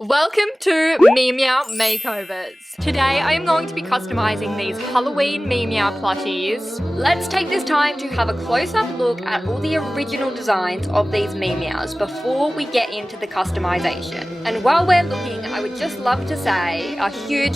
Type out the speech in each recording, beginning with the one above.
Welcome to Meemeow Makeovers. Today I am going to be customizing these Halloween Meemeow plushies. Let's take this time to have a close-up look at all the original designs of these Meemeows before we get into the customization. And while we're looking, I would just love to say a huge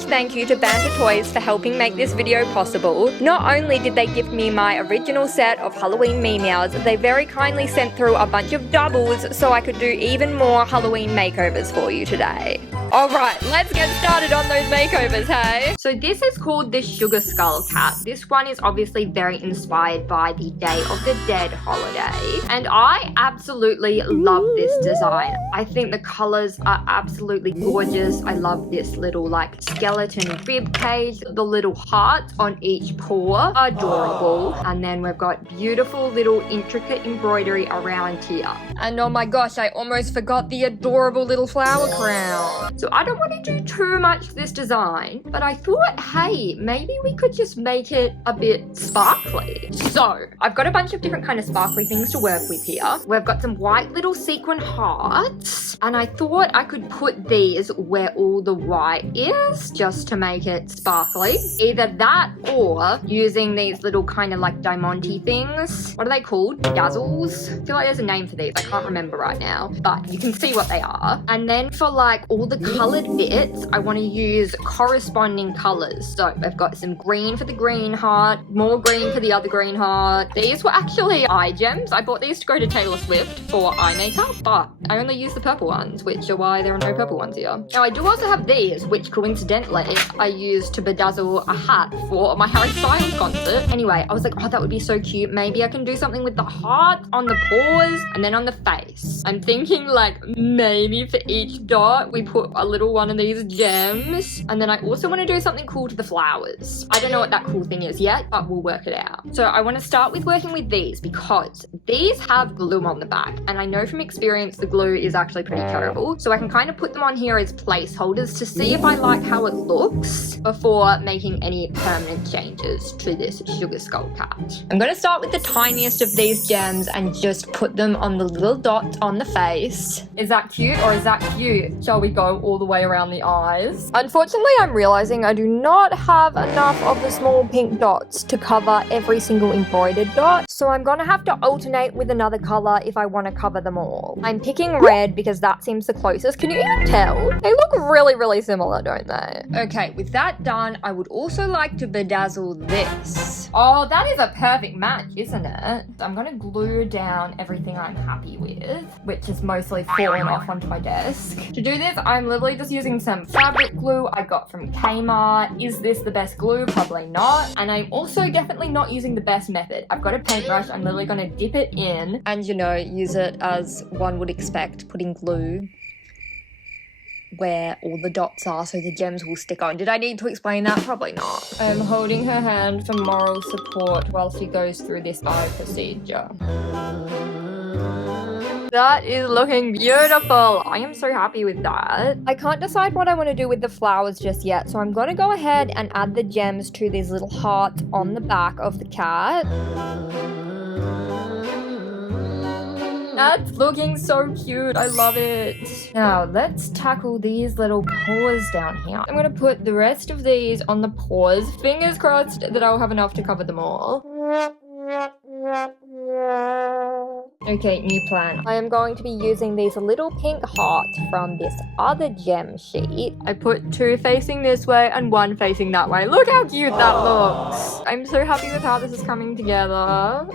thank you to Banta Toys for helping make this video possible. Not only did they gift me my original set of Halloween Meemeows, they very kindly sent through a bunch of doubles so I could do even more Halloween makeovers for you today. Alright, let's get started on those makeovers, hey? So this is called the Sugar Skull Cat. This one is obviously very inspired by the Day of the Dead holiday. And I absolutely love this design. I think the colors are absolutely gorgeous. I love this little like skeleton rib cage. The little hearts on each paw are adorable. And then we've got beautiful little intricate embroidery around here. And oh my gosh, I almost forgot the adorable little flower crown. So I don't want to do too much to this design, but I thought, hey, maybe we could just make it a bit sparkly. So I've got a bunch of different kind of sparkly things to work with here. We've got some white little sequin hearts, and I thought I could put these where all the white is just to make it sparkly. Either that or using these little kind of like diamante things. What are they called? Dazzles? I feel like there's a name for these. I can't remember right now, but you can see what they are. And then for like all the colored bits, I want to use corresponding colors. So I've got some green for the green heart, more green for the other green heart. These were actually eye gems. I bought these to go to Taylor Swift for eye makeup, but I only use the purple ones, which are why there are no purple ones here. Now I do also have these, which coincidentally I used to bedazzle a hat for my Harry Styles concert. Anyway, I was like, oh, that would be so cute. Maybe I can do something with the heart on the paws and then on the face. I'm thinking like maybe for each dot we put a little one of these gems, and then I also want to do something cool to the flowers. I don't know what that cool thing is yet, but we'll work it out. So I want to start with working with these because these have glue on the back, and I know from experience the glue is actually pretty terrible, so I can kind of put them on here as placeholders to see if I like how it looks before making any permanent changes to this Sugar Skull Cat. I'm going to start with the tiniest of these gems and just put them on the little dots on the face. Is that cute or is that cute? Shall we go all the way around the eyes? Unfortunately, I'm realizing I do not have enough of the small pink dots to cover every single embroidered dot, so I'm gonna have to alternate with another color if I want to cover them all. I'm picking red because that seems the closest. Can you even tell? They look really similar, don't they? Okay, with that done, I would also like to bedazzle this. Oh, that is a perfect match, isn't it? I'm gonna glue down everything I'm happy with, which is mostly falling off onto my desk. To do this, I'm literally just using some fabric glue I got from Kmart. Is this the best glue? Probably not. And I'm also definitely not using the best method. I've got a paintbrush. I'm literally gonna dip it in and, you know, use it as one would expect, putting glue where all the dots are so the gems will stick on. Did I need to explain that? Probably not. I'm holding her hand for moral support while she goes through this eye procedure. That is looking beautiful. I am so happy with that. I can't decide what I want to do with the flowers just yet, so I'm going to go ahead and add the gems to these little hearts on the back of the cat. That's looking so cute. I love it. Now, let's tackle these little paws down here. I'm going to put the rest of these on the paws. Fingers crossed that I'll have enough to cover them all. Okay, new plan. I am going to be using these little pink hearts from this other gem sheet. I put two facing this way and one facing that way. Look how cute that looks. I'm so happy with how this is coming together.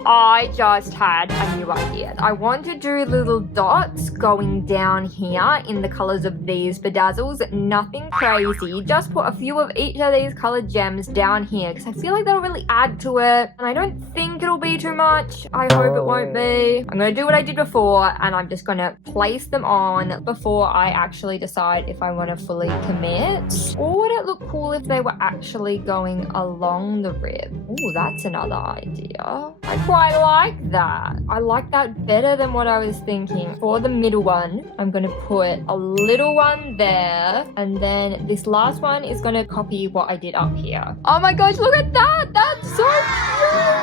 I just had a new idea. I want to do little dots going down here in the colors of these bedazzles. Nothing crazy. Just put a few of each of these colored gems down here because I feel like that'll really add to it. And I don't think it'll be too much. I hope it won't be. I'm going to do what I did before, and I'm just going to place them on before I actually decide if I want to fully commit. Or would it look cool if they were actually going along the rib? Ooh, that's another idea. I quite like that. I like that better than what I was thinking. For the middle one, I'm going to put a little one there, and then this last one is going to copy what I did up here. Oh my gosh, look at that! That's so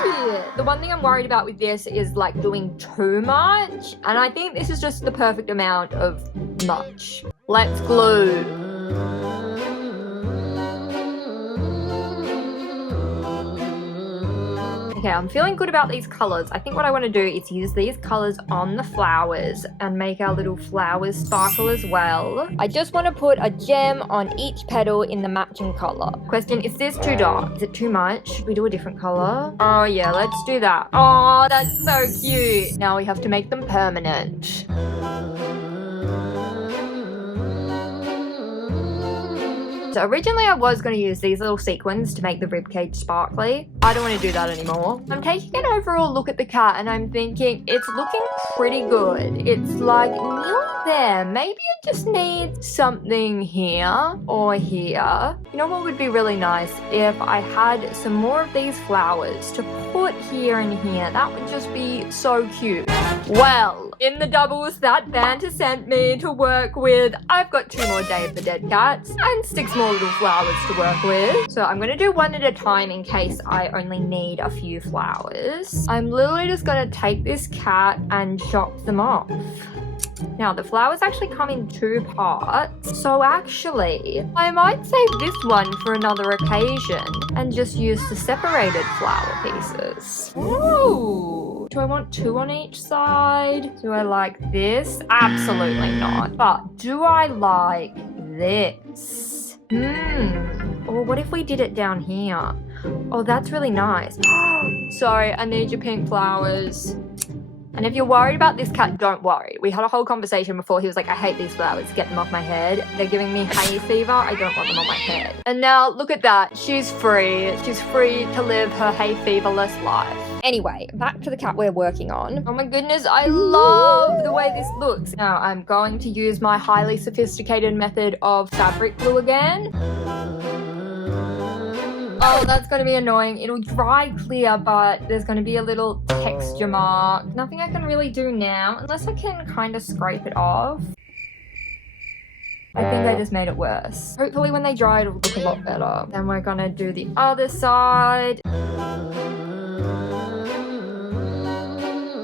cute! The one thing I'm worried about with this is like doing too much, and I think this is just the perfect amount of much. Let's glue. Okay, I'm feeling good about these colors. I think what I want to do is use these colors on the flowers and make our little flowers sparkle as well. I just want to put a gem on each petal in the matching color. Question, is this too dark? Is it too much? Should we do a different color? Oh yeah, let's do that. Oh, that's so cute. Now we have to make them permanent. So originally I was going to use these little sequins to make the ribcage sparkly. I don't want to do that anymore. I'm taking an overall look at the cat and I'm thinking it's looking pretty good. It's like nearly there. Maybe it just needs something here or here. You know what would be really nice? If I had some more of these flowers to put here and here. That would just be so cute. Well, in the doubles that Banter sent me to work with, I've got 2 more Day of the Dead cats and 6 more little flowers to work with. So I'm going to do one at a time in case I only need a few flowers. I'm literally just going to take this cat and chop them off. Now, the flowers actually come in 2 parts, so actually, I might save this one for another occasion and just use the separated flower pieces. Ooh! Do I want 2 on each side? Do I like this? Absolutely not. But do I like this? Or what if we did it down here? Oh, that's really nice. Sorry, I need your pink flowers. And if you're worried about this cat, don't worry. We had a whole conversation before. He was like, I hate these flowers. Get them off my head. They're giving me hay fever. I don't want them on my head. And now look at that. She's free. She's free to live her hay feverless life. Anyway, back to the cat we're working on. Oh my goodness, I love the way this looks. Now I'm going to use my highly sophisticated method of fabric glue again. Oh, that's going to be annoying. It'll dry clear, but there's going to be a little texture mark. Nothing I can really do now, unless I can kind of scrape it off. I think I just made it worse. Hopefully when they dry, it'll look a lot better. Then we're going to do the other side.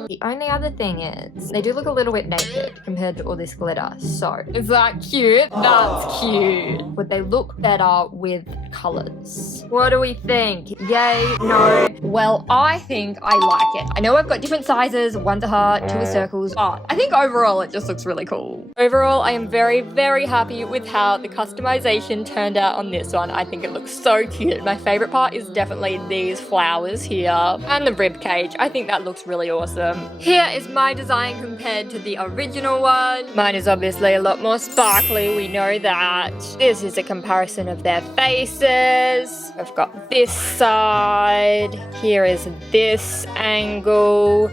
The only other thing is, they do look a little bit naked compared to all this glitter. So, is that cute? That's cute. Would they look better with colors? What do we think? Yay? No? Well, I think I like it. I know I've got different sizes. One's a heart, 2 are circles. But I think overall it just looks really cool. Overall, I am very, very happy with how the customization turned out on this one. I think it looks so cute. My favorite part is definitely these flowers here and the rib cage. I think that looks really awesome. Here is my design compared to the original one. Mine is obviously a lot more sparkly, we know that. This is a comparison of their faces. I've got this side. Here is this angle,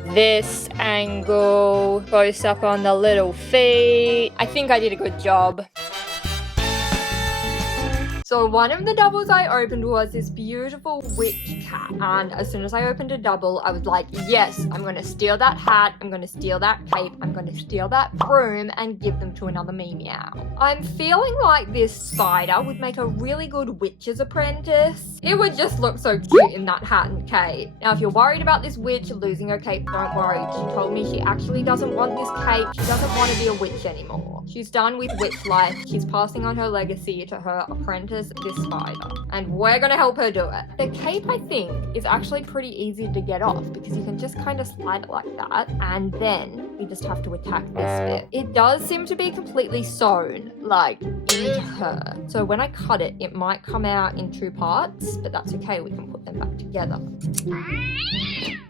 close up on the little feet. I think I did a good job. So one of the doubles I opened was this beautiful witch cat, and as soon as I opened a double, I was like, yes, I'm going to steal that hat, I'm going to steal that cape, I'm going to steal that broom and give them to another Meemeow. I'm feeling like this spider would make a really good witch's apprentice. It would just look so cute in that hat and cape. Now, if you're worried about this witch losing her cape, don't worry. She told me she actually doesn't want this cape. She doesn't want to be a witch anymore. She's done with witch life. She's passing on her legacy to her apprentice, this spider, and we're gonna help her do it. The cape, I think, is actually pretty easy to get off because you can just kind of slide it like that, and then you just have to attack this bit. It does seem to be completely sewn, like, into her. So when I cut it, it might come out in 2 parts, but that's okay, we can put them back together.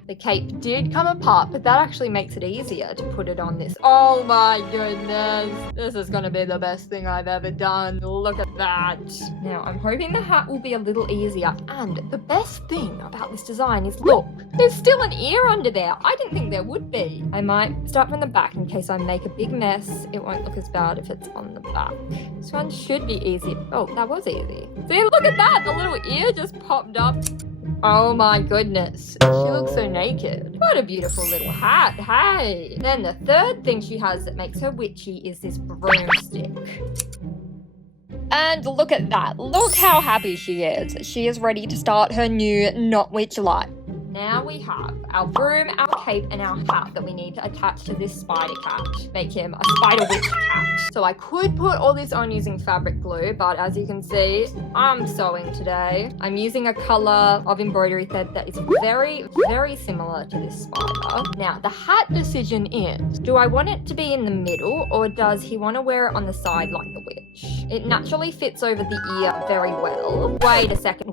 The cape did come apart, but that actually makes it easier to put it on this. Oh my goodness. This is gonna be the best thing I've ever done. Look at that. Now, I'm hoping the hat will be a little easier. And the best thing about this design is, look, there's still an ear under there. I didn't think there would be. I might start from the back in case I make a big mess. It won't look as bad if it's on the back. This one should be easy. Oh, that was easy. See, look at that. The little ear just popped up. Oh my goodness, she looks so naked. What a beautiful little hat, hey. Then the third thing she has that makes her witchy is this broomstick. And look at that, look how happy she is. She is ready to start her new not witch life. Now we have our broom, our cape, and our hat that we need to attach to this spider cat. Make him a spider witch cat. So I could put all this on using fabric glue, but as you can see, I'm sewing today. I'm using a color of embroidery thread that is very, very similar to this spider. Now, the hat decision is, do I want it to be in the middle, or does he want to wear it on the side like the witch? It naturally fits over the ear very well. Wait a second.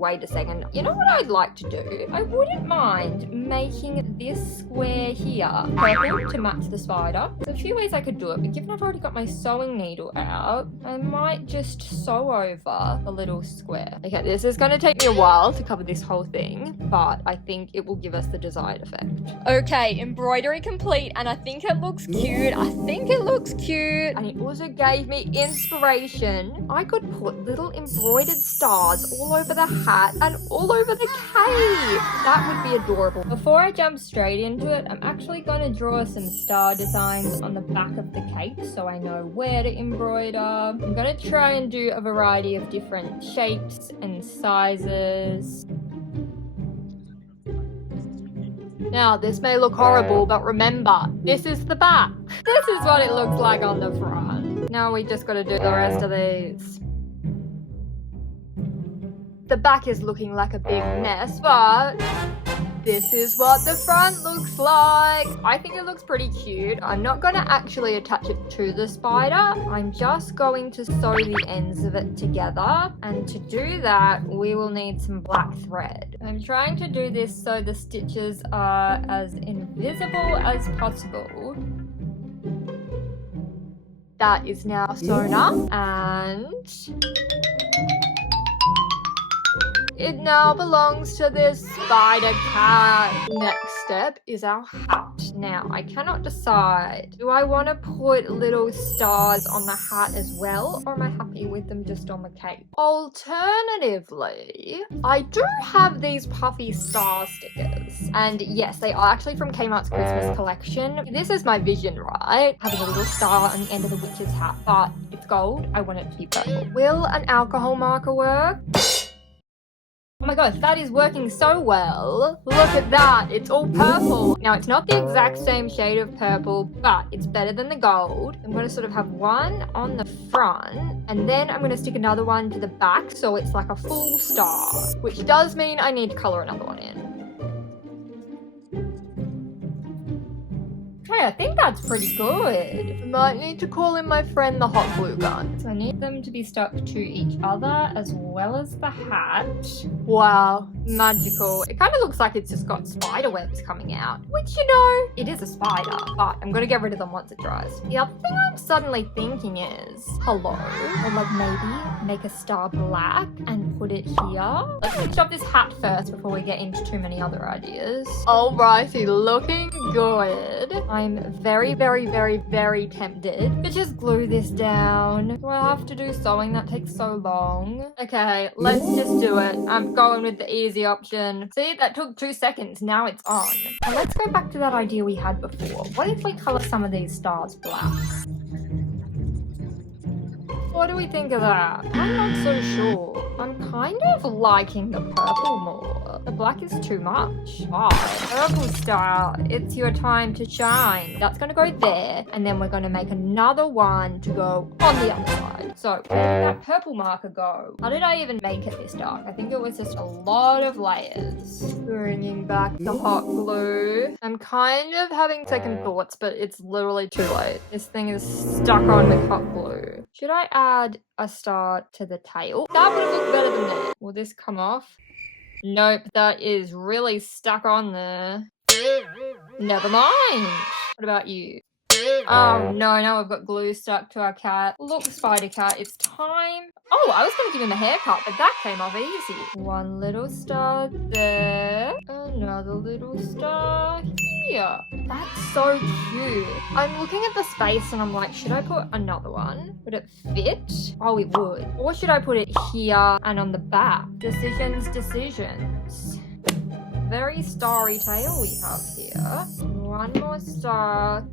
You know what I'd like to do? I wouldn't mind making this square here purple to match the spider. There's a few ways I could do it, but given I've already got my sewing needle out, I might just sew over the little square. Okay, this is going to take me a while to cover this whole thing, but I think it will give us the desired effect. Okay, embroidery complete, and I think it looks cute. And it also gave me inspiration. I could put little embroidered stars all over the hat and all over the cape. That would be adorable. Before I jump straight into it, I'm actually going to draw some star designs on the back of the cape so I know where to embroider. I'm going to try and do a variety of different shapes and sizes. Now, this may look horrible, but remember, this is the back. This is what it looks like on the front. Now we just got to do the rest of these. The back is looking like a big mess, but this is what the front looks like. I think it looks pretty cute. I'm not going to actually attach it to the spider. I'm just going to sew the ends of it together. And to do that, we will need some black thread. I'm trying to do this so the stitches are as invisible as possible. That is now sewn up, and it now belongs to this spider cat. Next step is our hat. Now, I cannot decide. Do I want to put little stars on the hat as well, or am I happy with them just on the cape? Alternatively, I do have these puffy star stickers. And yes, they are actually from Kmart's Christmas collection. This is my vision, right? Having a little star on the end of the witch's hat, but it's gold. I want it to be purple. Will an alcohol marker work? Oh my gosh, that is working so well. Look at that, it's all purple. Now, it's not the exact same shade of purple, but it's better than the gold. I'm going to sort of have one on the front, and then I'm going to stick another one to the back, so it's like a full star, which does mean I need to color another one in. Okay, I think that's pretty good. I might need to call in my friend the hot glue gun. So I need them to be stuck to each other as well as the hat. Wow, magical. It kind of looks like it's just got spider webs coming out, which, you know, it is a spider, but I'm going to get rid of them once it dries. The other thing I'm suddenly thinking is, hello, or like maybe make a star black and put it here. Let's finish off this hat first before we get into too many other ideas. Alrighty, looking good. I'm very, very, very, very tempted to just glue this down. Do I have to do sewing? That takes so long. Okay, let's just do it. I'm going with the easy option. See, that took 2 seconds. Now it's on. Now let's go back to that idea we had before. What if we color some of these stars black? What do we think of that? I'm not so sure. I'm kind of liking the purple more. The black is too much. Oh, purple star, it's your time to shine. That's going to go there, and then we're going to make another one to go on the other side. So, where did that purple marker go? How did I even make it this dark? I think it was just a lot of layers. Bringing back the hot glue. I'm kind of having second thoughts, but it's literally too late. This thing is stuck on with hot glue. Should I add a star to the tail? That would look better than that. Will this come off? Nope, that is really stuck on there. Never mind. What about you? Oh no, now I've got glue stuck to our cat. Look, spider cat, it's time. Oh, I was going to give him a haircut, but that came off easy. One little star there. Another little star here. That's so cute. I'm looking at the space and I'm like, should I put another one? Would it fit? Oh, it would. Or should I put it here and on the back? Decisions. Very starry tail we have here. One more star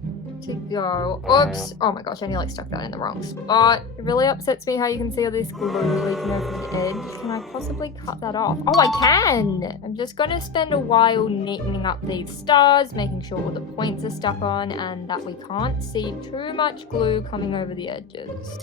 to go. Oops. Oh my gosh, I nearly stuck that in the wrong spot. It really upsets me how you can see all this glue leaking over the edge. Can I possibly cut that off? Oh, I can! I'm just gonna spend a while neatening up these stars, making sure all the points are stuck on and that we can't see too much glue coming over the edges.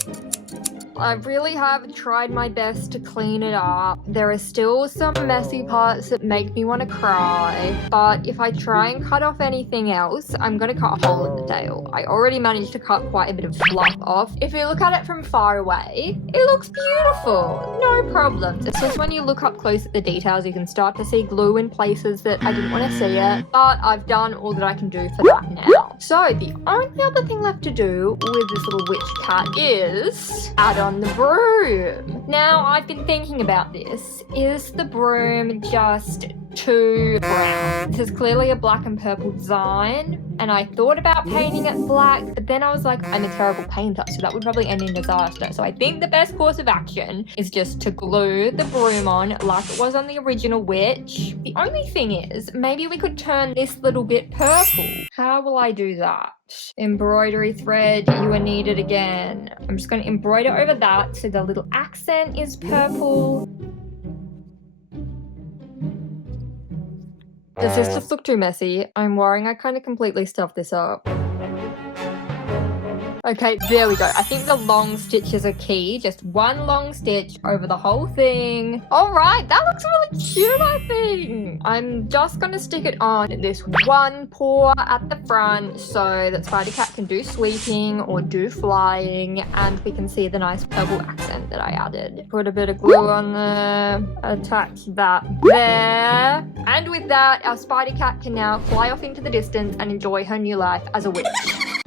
I really have tried my best to clean it up. There are still some messy parts that make me want to cry, but if I try and cut off anything else, I'm going to cut a hole in the tail. I already managed to cut quite a bit of fluff off. If you look at it from far away, it looks beautiful. No problems. It's just when you look up close at the details, you can start to see glue in places that I didn't want to see it, but I've done all that I can do for that now. So the only other thing left to do with this little witch cat is add on the broom. Now, I've been thinking about this. Is the broom just too brown? This is clearly a black and purple design, and I thought about painting it black, but then I was like, I'm a terrible painter, so that would probably end in disaster. So I think the best course of action is just to glue the broom on like it was on the original witch. The only thing is, maybe we could turn this little bit purple. How will I do that? Embroidery thread, you are needed again. I'm just going to embroider over that so the little accent is purple. Does this just look too messy? I'm worrying I kind of completely stuffed this up. Okay, there we go. I think the long stitches are key. Just one long stitch over the whole thing. All right, that looks really cute, I think. I'm just gonna stick it on this one paw at the front so that Spider Cat can do sweeping or do flying, and we can see the nice purple accent that I added. Put a bit of glue on there, attach that there. And with that, our Spider Cat can now fly off into the distance and enjoy her new life as a witch.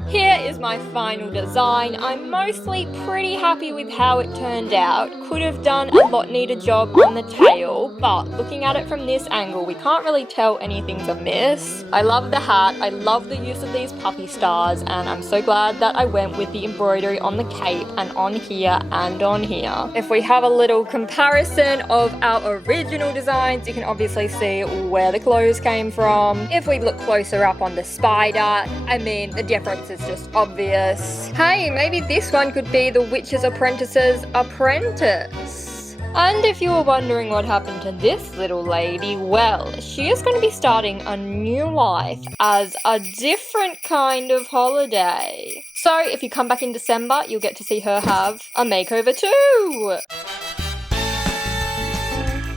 Here is my final design. I'm mostly pretty happy with how it turned out. Could have done a lot neater job on the tail, but looking at it from this angle, we can't really tell anything's amiss. I love the hat, I love the use of these puppy stars, and I'm so glad that I went with the embroidery on the cape and on here and on here. If we have a little comparison of our original designs, you can obviously see where the clothes came from. If we look closer up on the spider, I mean, the difference is just obvious. Hey, maybe this one could be the Witch's Apprentice's apprentice. And if you were wondering what happened to this little lady, well, she is going to be starting a new life as a different kind of holiday. So if you come back in December, you'll get to see her have a makeover too.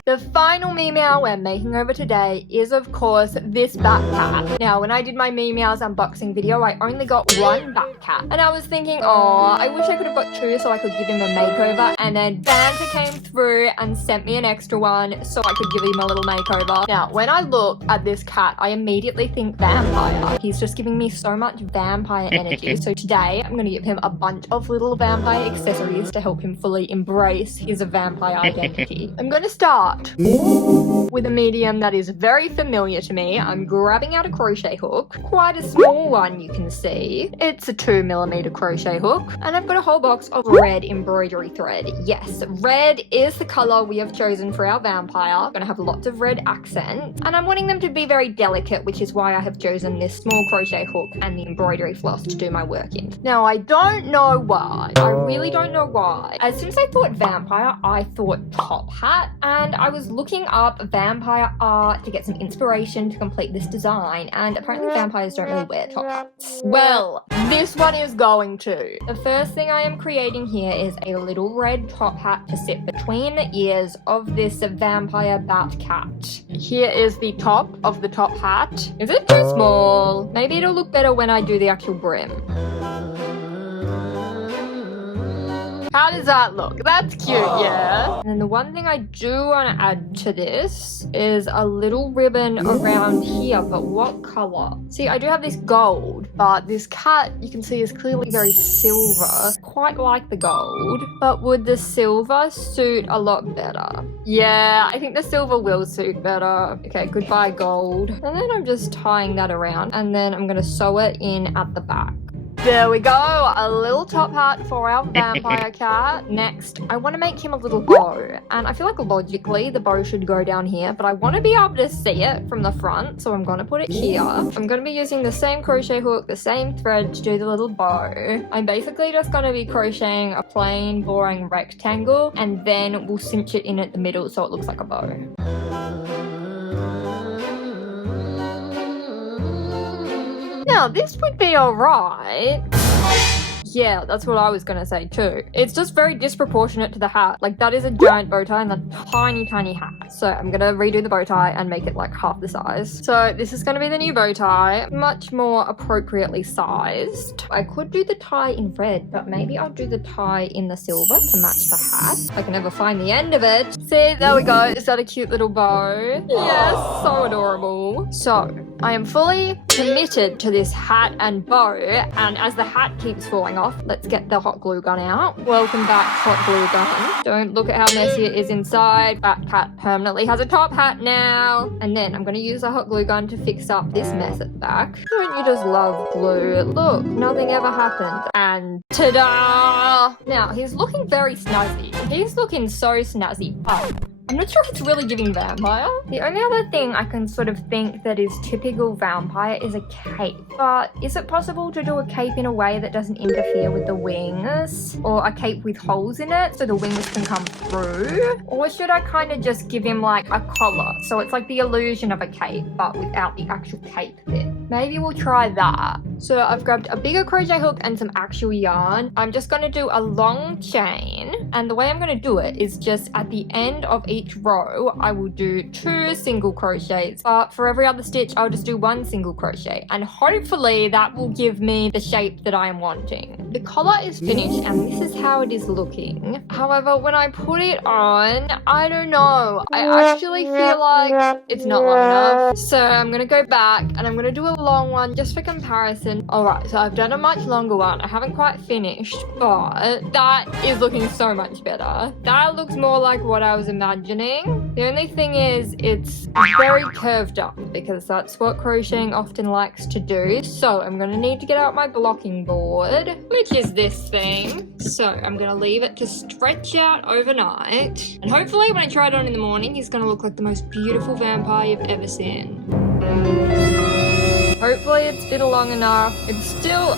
The final Meemeow we're making over today is, of course, this bat cat. Now, when I did my Meemeows unboxing video, I only got one bat cat. And I was thinking, oh, I wish I could have got two so I could give him a makeover. And then Banta came through and sent me an extra one so I could give him a little makeover. Now, when I look at this cat, I immediately think vampire. He's just giving me so much vampire energy. So today, I'm going to give him a bunch of little vampire accessories to help him fully embrace his vampire identity. I'm going to start with a medium that is very familiar to me. I'm grabbing out a crochet hook, quite a small one you can see. It's a 2mm crochet hook, and I've got a whole box of red embroidery thread. Yes, red is the color we have chosen for our vampire. I'm gonna have lots of red accents, and I'm wanting them to be very delicate, which is why I have chosen this small crochet hook and the embroidery floss to do my work in. Now, I don't know why. I really don't know why. As soon as I thought vampire, I thought top hat, and I was looking up vampire art to get some inspiration to complete this design, and apparently vampires don't really wear top hats. Well, this one is going to. The first thing I am creating here is a little red top hat to sit between the ears of this vampire bat cat. Here is the top of the top hat. Is it too small? Maybe it'll look better when I do the actual brim. How does that look? That's cute, yeah? And then the one thing I do want to add to this is a little ribbon around here, but what color? See, I do have this gold, but this cat, you can see, is clearly very silver. Quite like the gold, but would the silver suit a lot better? Yeah, I think the silver will suit better. Okay, goodbye gold. And then I'm just tying that around, and then I'm going to sew it in at the back. There we go, a little top hat for our vampire cat. Next, I want to make him a little bow, and I feel like logically the bow should go down here, but I want to be able to see it from the front, so I'm going to put it here. I'm going to be using the same crochet hook, the same thread to do the little bow. I'm basically just going to be crocheting a plain, boring rectangle, and then we'll cinch it in at the middle so it looks like a bow. Now, this would be alright. Yeah, that's what I was gonna say too. It's just very disproportionate to the hat. Like, that is a giant bow tie and a tiny, tiny hat. So I'm gonna redo the bow tie and make it like half the size. So this is gonna be the new bow tie, much more appropriately sized. I could do the tie in red, but maybe I'll do the tie in the silver to match the hat. I can never find the end of it. See, there we go. Is that a cute little bow? Yes, so adorable. So I am fully committed to this hat and bow, and as the hat keeps falling off, let's get the hot glue gun out. Welcome back, hot glue gun. Don't look at how messy it is inside. That cat permanently has a top hat now. And then I'm going to use the hot glue gun to fix up this mess at the back. Don't you just love glue? Look, nothing ever happened. And ta-da! Now, he's looking very snazzy. He's looking so snazzy, but I'm not sure if it's really giving vampire. The only other thing I can sort of think that is typical vampire is a cape. But is it possible to do a cape in a way that doesn't interfere with the wings? Or a cape with holes in it so the wings can come through? Or should I kind of just give him like a collar? So it's like the illusion of a cape but without the actual cape bit. Maybe we'll try that. So I've grabbed a bigger crochet hook and some actual yarn. I'm just going to do a long chain. And the way I'm going to do it is just at the end of each row, I will do 2 single crochets. But for every other stitch, I'll just do 1 single crochet. And hopefully that will give me the shape that I am wanting. The collar is finished and this is how it is looking. However, when I put it on, I don't know. I actually feel like it's not long enough. So I'm going to go back and I'm going to do a long one just for comparison. Alright, so I've done a much longer one. I haven't quite finished, but that is looking so much better. That looks more like what I was imagining. The only thing is it's very curved up because that's what crocheting often likes to do. So I'm going to need to get out my blocking board, which is this thing. So I'm going to leave it to stretch out overnight. And hopefully when I try it on in the morning, he's going to look like the most beautiful vampire you've ever seen. Hopefully it's been long enough. It's still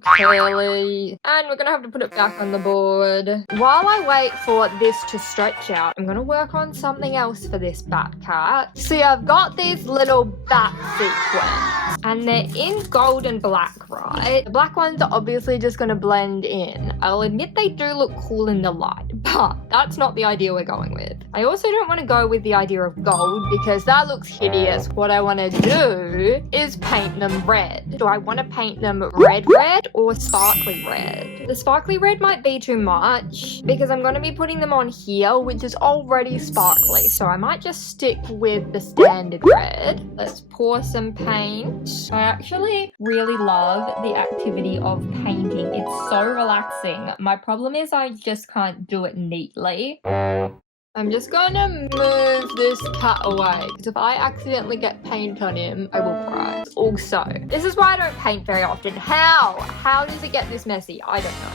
curly. And we're gonna have to put it back on the board. While I wait for this to stretch out, I'm gonna work on something else for this bat cat. See, I've got these little bat sequins. And they're in gold and black, right? The black ones are obviously just gonna blend in. I'll admit they do look cool in the light, but that's not the idea we're going with. I also don't want to go with the idea of gold because that looks hideous. What I want to do is paint them red. Do I want to paint them red or sparkly red? The sparkly red might be too much because I'm going to be putting them on here, which is already sparkly. So I might just stick with the standard red. Let's pour some paint. I actually really love the activity of painting. It's so relaxing. My problem is I just can't do it neatly. I'm just gonna move this cat away because if I accidentally get paint on him, I will cry. Also, this is why I don't paint very often. How does it get this messy? I don't know.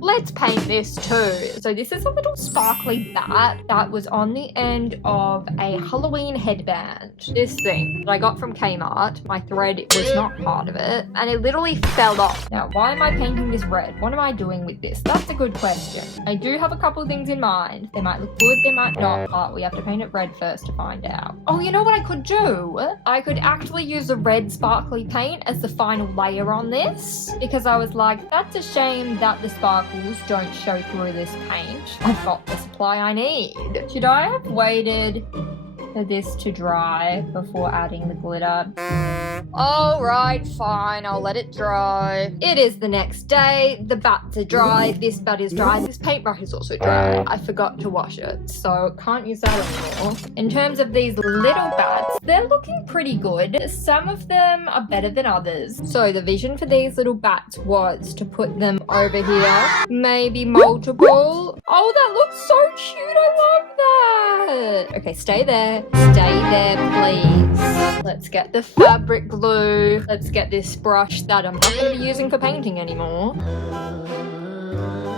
Let's paint this too. So this is a little sparkly bat that was on the end of a Halloween headband. This thing that I got from Kmart. My thread was not part of it and it literally fell off. Now, why am I painting this red? What am I doing with this? That's a good question. I do have a couple things in mind. They might look good, they might not, but we have to paint it red first to find out. Oh, you know what I could do? I could actually use the red sparkly paint as the final layer on this because I was like, that's a shame that the sparkles don't show through this paint. I've got the supply I need. Should I have waited for this to dry before adding the glitter? Alright, fine, I'll let it dry. It is the next day, the bats are dry, this bat is dry, this paintbrush is also dry. I forgot to wash it, so can't use that anymore. In terms of these little bats, they're looking pretty good. Some of them are better than others. So the vision for these little bats was to put them over here, maybe multiple. Oh, that looks so cute, I love that. Okay, stay there, please. Let's get the fabric glue glue. Let's get this brush that I'm not going to be using for painting anymore.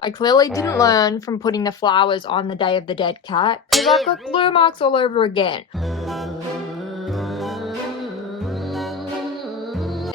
I clearly didn't learn from putting the flowers on the Day of the Dead cat, because I've got glue marks all over again.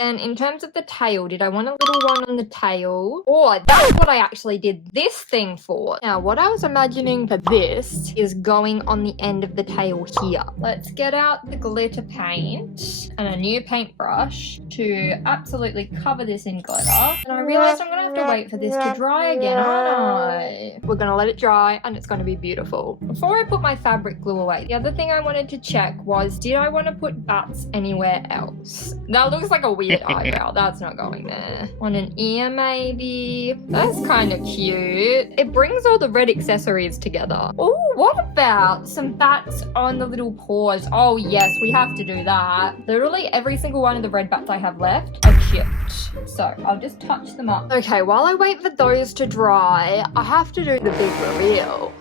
And in terms of the tail, did I want a little one on the tail? Or that's what I actually did this thing for. Now, what I was imagining for this is going on the end of the tail here. Let's get out the glitter paint and a new paintbrush to absolutely cover this in glitter. And I realized I'm gonna have to wait for this to dry again, aren't I? We're gonna let it dry and it's gonna be beautiful. Before I put my fabric glue away, the other thing I wanted to check was, did I want to put bats anywhere else? That looks like a weird eyebrow. That's not going there. On an ear, maybe. That's kind of cute. It brings all the red accessories together. Oh, what about some bats on the little paws? Oh, yes, we have to do that. Literally every single one of the red bats I have left are chipped. So I'll just touch them up. Okay, while I wait for those to dry, I have to do the big reveal.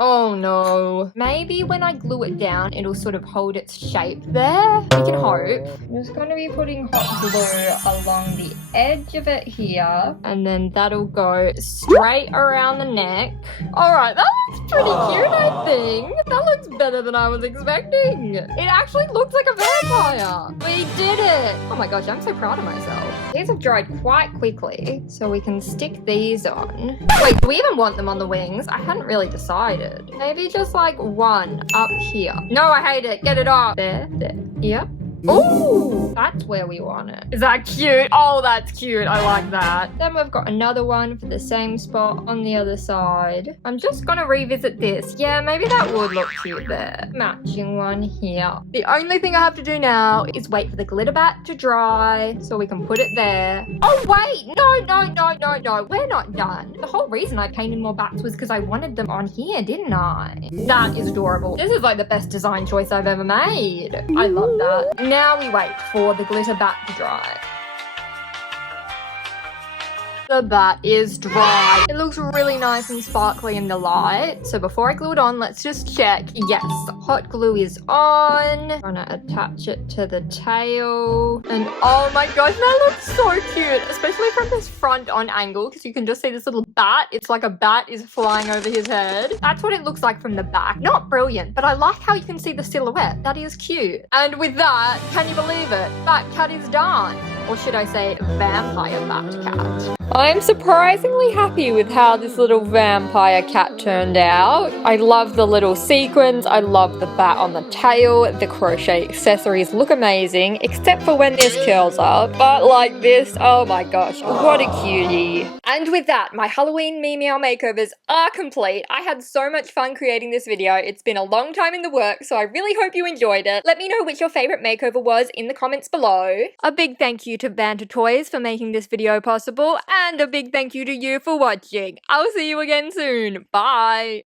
Oh no. Maybe when I glue it down, it'll sort of hold its shape there. We can hope. I'm just going to be putting hot glue along the edge of it here. And then that'll go straight around the neck. Alright, that looks pretty cute, I think. That looks better than I was expecting. It actually looks like a vampire. We did it. Oh my gosh, I'm so proud of myself. These have dried quite quickly, so we can stick these on. Wait, do we even want them on the wings? I hadn't really decided. Maybe just like one up here. No, I hate it. Get it off. There. Here. Ooh, that's where we want it. Is that cute? Oh, that's cute. I like that. Then we've got another one for the same spot on the other side. I'm just gonna revisit this. Yeah, maybe that would look cute there. Matching one here. The only thing I have to do now is wait for the glitter bat to dry so we can put it there. Oh, wait. No. We're not done. The whole reason I painted more bats was because I wanted them on here, didn't I? That is adorable. This is like the best design choice I've ever made. I love that. Now we wait for the glitter bat to dry. The bat is dry. It looks really nice and sparkly in the light. So before I glue it on, let's just check. Yes, hot glue is on. I'm gonna attach it to the tail. And oh my gosh, that looks so cute. Especially from this front on angle, because you can just see this little bat. It's like a bat is flying over his head. That's what it looks like from the back. Not brilliant, but I like how you can see the silhouette. That is cute. And with that, can you believe it? Bat cat is done. Or should I say vampire bat cat? I'm surprisingly happy with how this little vampire cat turned out. I love the little sequins, I love the bat on the tail, the crochet accessories look amazing, except for when this curls up. But like this, oh my gosh, what a cutie. And with that, my Halloween Meemeow makeovers are complete. I had so much fun creating this video. It's been a long time in the works, so I really hope you enjoyed it. Let me know which your favorite makeover was in the comments below. A big thank you to Banter Toys for making this video possible, and a big thank you to you for watching. I'll see you again soon. Bye!